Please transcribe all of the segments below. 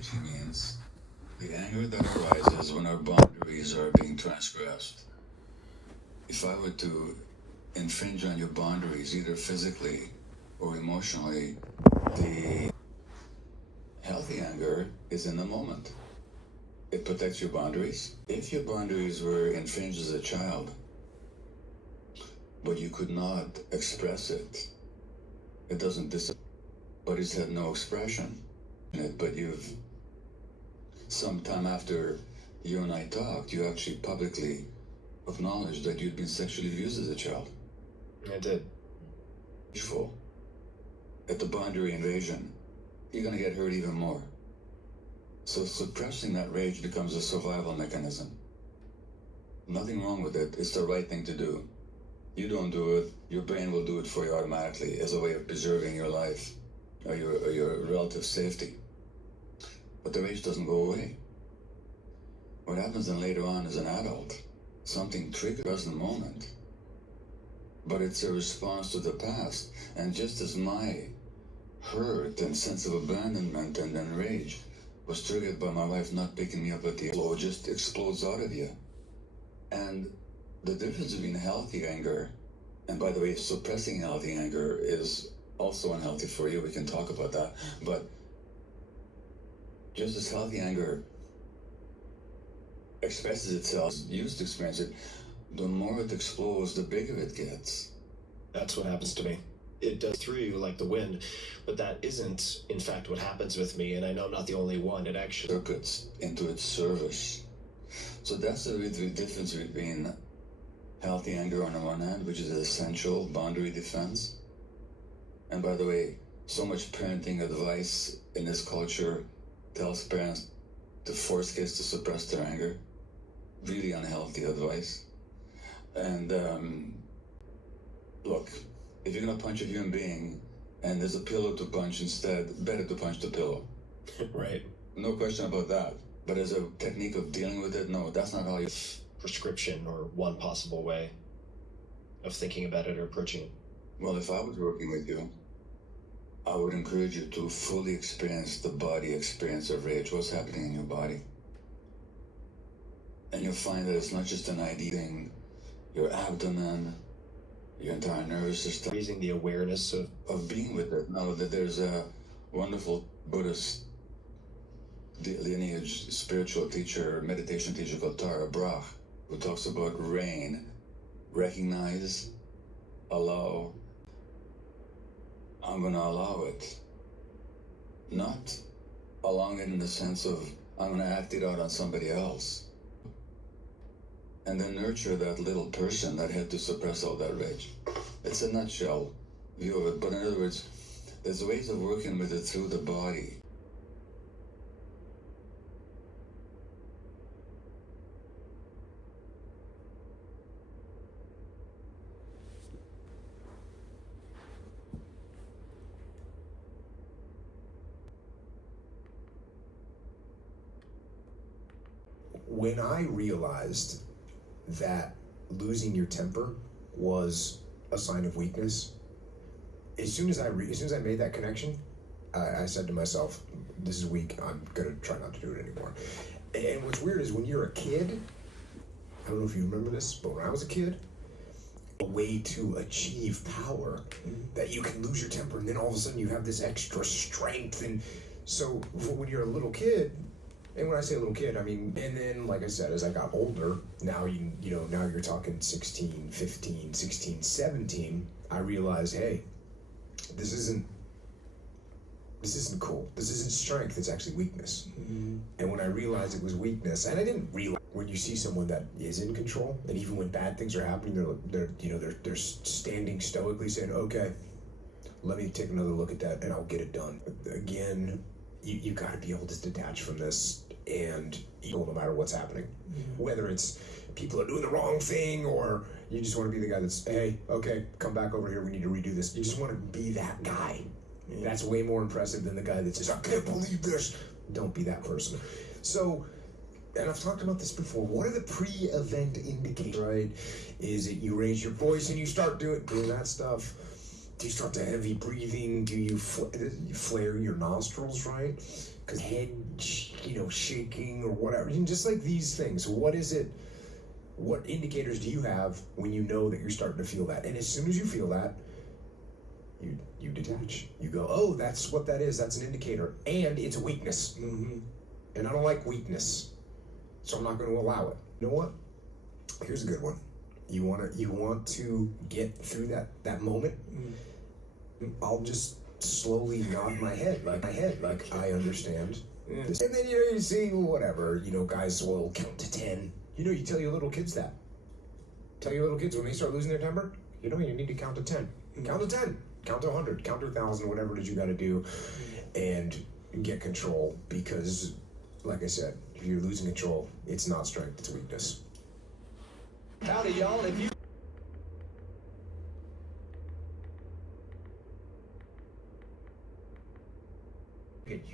raging means the anger that arises when our boundaries are being transgressed. If I were to infringe on your boundaries, either physically or emotionally, the healthy anger is in the moment. It protects your boundaries. If your boundaries were infringed as a child, but you could not express it, it doesn't disappear. But it's had no expression in it. But you've, sometime after you and I talked, you actually publicly acknowledged that you'd been sexually abused as a child. I did. Vengeful. At the boundary invasion, you're gonna get hurt even more. So suppressing that rage becomes a survival mechanism. Nothing wrong with it. It's the right thing to do. You don't do it, your brain will do it for you automatically as a way of preserving your life or your relative safety. But the rage doesn't go away. What happens then later on as an adult, something triggers the moment, but it's a response to the past. And just as my hurt and sense of abandonment and then rage was triggered by my wife not picking me up at the floor, just explodes out of you. And the difference between healthy anger, and by the way, suppressing healthy anger is also unhealthy for you. We can talk about that. But just as healthy anger expresses itself, used to experience it, the more it explodes, the bigger it gets. That's what happens to me. It does through you like the wind, but that isn't, in fact, what happens with me, and I know I'm not the only one. It actually circuits into its service. So that's the difference between healthy anger on the one hand, which is an essential boundary defense. And by the way, so much parenting advice in this culture tells parents to force kids to suppress their anger. Really unhealthy advice. And look, if you're gonna punch a human being and there's a pillow to punch instead, better to punch the pillow. Right. No question about that. But as a technique of dealing with it, no, that's not how you... Prescription, or one possible way of thinking about it or approaching it. Well, if I was working with you, I would encourage you to fully experience the body experience of rage, what's happening in your body. And you'll find that it's not just an ID thing, your abdomen, your entire nervous system. Raising the awareness of being with it. Now, that there's a wonderful Buddhist lineage spiritual teacher, meditation teacher called Tara Brach, who talks about rain. Recognize, allow. I'm going to allow it. Not allowing it in the sense of I'm going to act it out on somebody else. And then nurture that little person that had to suppress all that rage. It's a nutshell view of it. But in other words, there's ways of working with it through the body. When I realized that losing your temper was a sign of weakness, as soon as I made that connection, I said to myself, this is weak, I'm gonna try not to do it anymore. And what's weird is when you're a kid, I don't know if you remember this, but when I was a kid, a way to achieve power, that you can lose your temper and then all of a sudden you have this extra strength. And so when you're a little kid, and when I say little kid, I mean, and then, like I said, as I got older, now now you're talking 16, 15, 16, 17, I realized, hey, this isn't cool. This isn't strength, it's actually weakness. Mm-hmm. And when I realized it was weakness, and I didn't realize, when you see someone that is in control, and even when bad things are happening, they're standing stoically saying, okay, let me take another look at that and I'll get it done. Again, you got to be able to detach from this and no matter what's happening. Mm-hmm. Whether it's people are doing the wrong thing or you just want to be the guy that's, hey, okay, come back over here, we need to redo this. You just want to be that guy. Mm-hmm. That's way more impressive than the guy that says, I can't believe this. Don't be that person. So, and I've talked about this before, what are the pre-event indicators, right? Is it you raise your voice and you start doing that stuff? Do you start to heavy breathing? Do you flare your nostrils, right? Because head, shaking or whatever. Just like these things. What is it? What indicators do you have when you know that you're starting to feel that? And as soon as you feel that, you detach. You go, oh, that's what that is. That's an indicator. And it's a weakness. Mm-hmm. And I don't like weakness. So I'm not going to allow it. You know what? Here's a good one. You want to get through that moment? I'll just slowly nod my head like I understand. Yeah. And then you see whatever, guys will count to 10. You tell your little kids that. Tell your little kids when they start losing their temper, you need to count to 10. Count to 10. Count to 100. Count to 1,000, whatever it is you got to do, and get control. Because, like I said, if you're losing control, it's not strength, it's weakness. Howdy, y'all. If you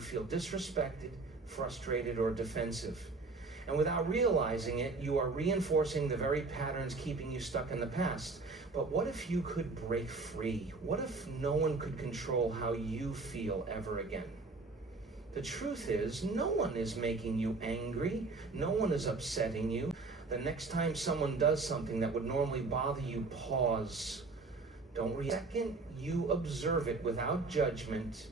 feel disrespected, frustrated, or defensive. And without realizing it, you are reinforcing the very patterns keeping you stuck in the past. But what if you could break free? What if no one could control how you feel ever again? The truth is, no one is making you angry. No one is upsetting you. The next time someone does something that would normally bother you, pause. Don't react. Second, you observe it without judgment.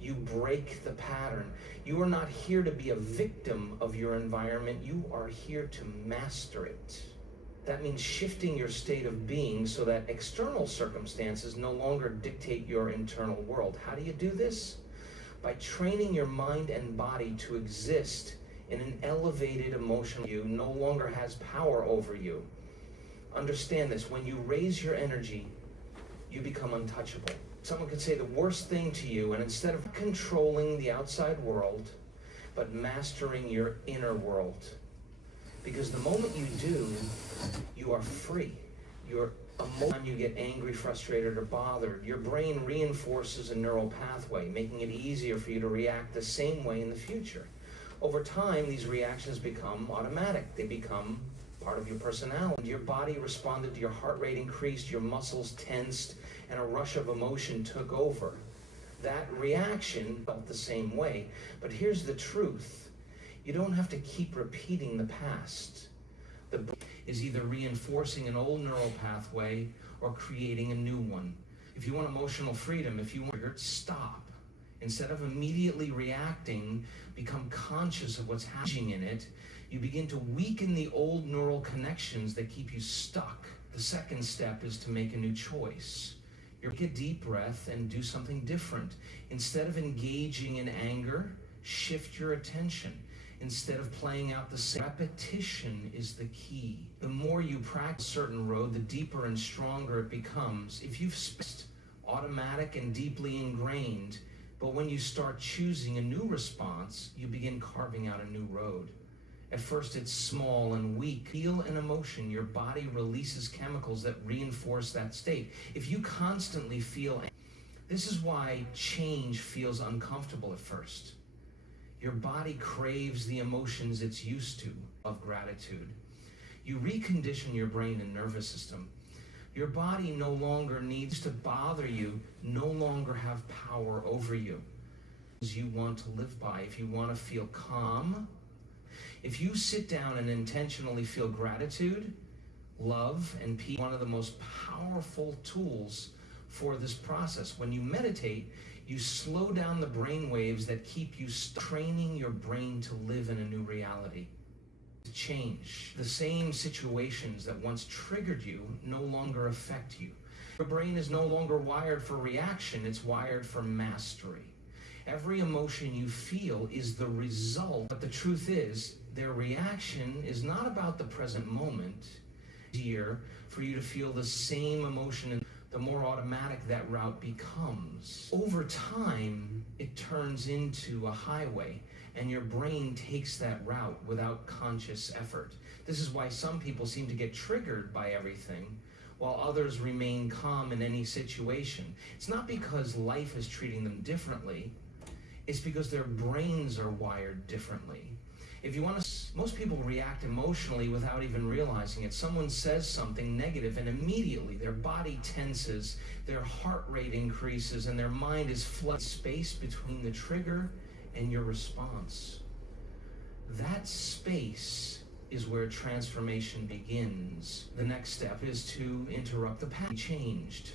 You break the pattern. You are not here to be a victim of your environment. You are here to master it. That means shifting your state of being so that external circumstances no longer dictate your internal world. How do you do this? By training your mind and body to exist in an elevated emotion. You no longer has power over you. Understand this. When you raise your energy, you become untouchable. Someone could say the worst thing to you, and instead of controlling the outside world, but mastering your inner world. Because the moment you do, you are free. Time you get angry, frustrated, or bothered, your brain reinforces a neural pathway, making it easier for you to react the same way in the future. Over time, these reactions become automatic. They become part of your personality. Your body responded, your heart rate increased, your muscles tensed, and a rush of emotion took over. That reaction felt the same way. But here's the truth. You don't have to keep repeating the past. The brain is either reinforcing an old neural pathway or creating a new one. If you want emotional freedom, if you want to stop. Instead of immediately reacting, become conscious of what's happening in it. You begin to weaken the old neural connections that keep you stuck. The second step is to make a new choice. Take a deep breath and do something different. Instead of engaging in anger, shift your attention. Instead of playing out the same, repetition is the key. The more you practice a certain road, the deeper and stronger it becomes. If you've spent automatic and deeply ingrained, but when you start choosing a new response, you begin carving out a new road. At first it's small and weak. Feel an emotion. Your body releases chemicals that reinforce that state. If you constantly feel, this is why change feels uncomfortable at first. Your body craves the emotions it's used to of gratitude. You recondition your brain and nervous system. Your body no longer needs to bother you, no longer have power over you. You want to live by. If you want to feel calm, if you sit down and intentionally feel gratitude, love, and peace, one of the most powerful tools for this process. When you meditate, you slow down the brain waves that keep you training your brain to live in a new reality. Change. The same situations that once triggered you no longer affect you. Your brain is no longer wired for reaction, it's wired for mastery. Every emotion you feel is the result, but the truth is, their reaction is not about the present moment. It's easier for you to feel the same emotion, and the more automatic that route becomes. Over time, it turns into a highway, and your brain takes that route without conscious effort. This is why some people seem to get triggered by everything, while others remain calm in any situation. It's not because life is treating them differently, it's because their brains are wired differently. If you want to, most people react emotionally without even realizing it. Someone says something negative and immediately their body tenses, their heart rate increases, and their mind is flooded. Space between the trigger and your response. That space is where transformation begins. The next step is to interrupt the pattern. Changed.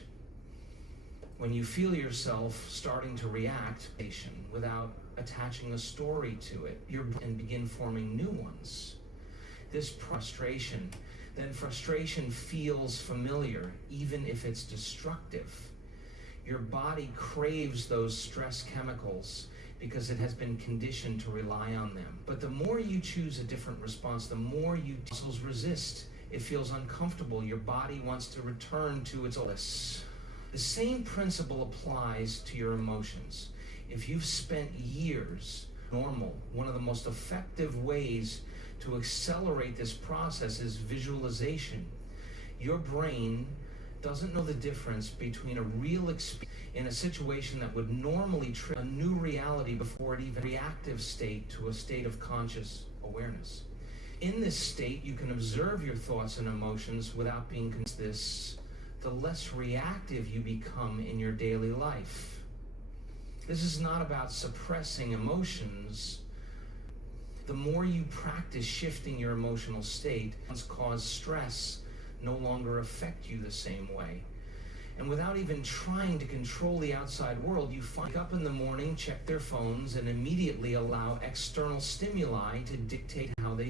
When you feel yourself starting to react without attaching a story to it, and begin forming new ones. This frustration, then frustration feels familiar, even if it's destructive. Your body craves those stress chemicals because it has been conditioned to rely on them. But the more you choose a different response, the more muscles resist. It feels uncomfortable. Your body wants to return to its bliss. The same principle applies to your emotions. If you've spent years normal, one of the most effective ways to accelerate this process is visualization. Your brain doesn't know the difference between a real experience in a situation that would normally trigger a new reality before it even reactive state to a state of conscious awareness. In this state, you can observe your thoughts and emotions without being the less reactive you become in your daily life. This is not about suppressing emotions. The more you practice shifting your emotional state, cause stress no longer affect you the same way. And without even trying to control the outside world, you wake up in the morning, check their phones, and immediately allow external stimuli to dictate how they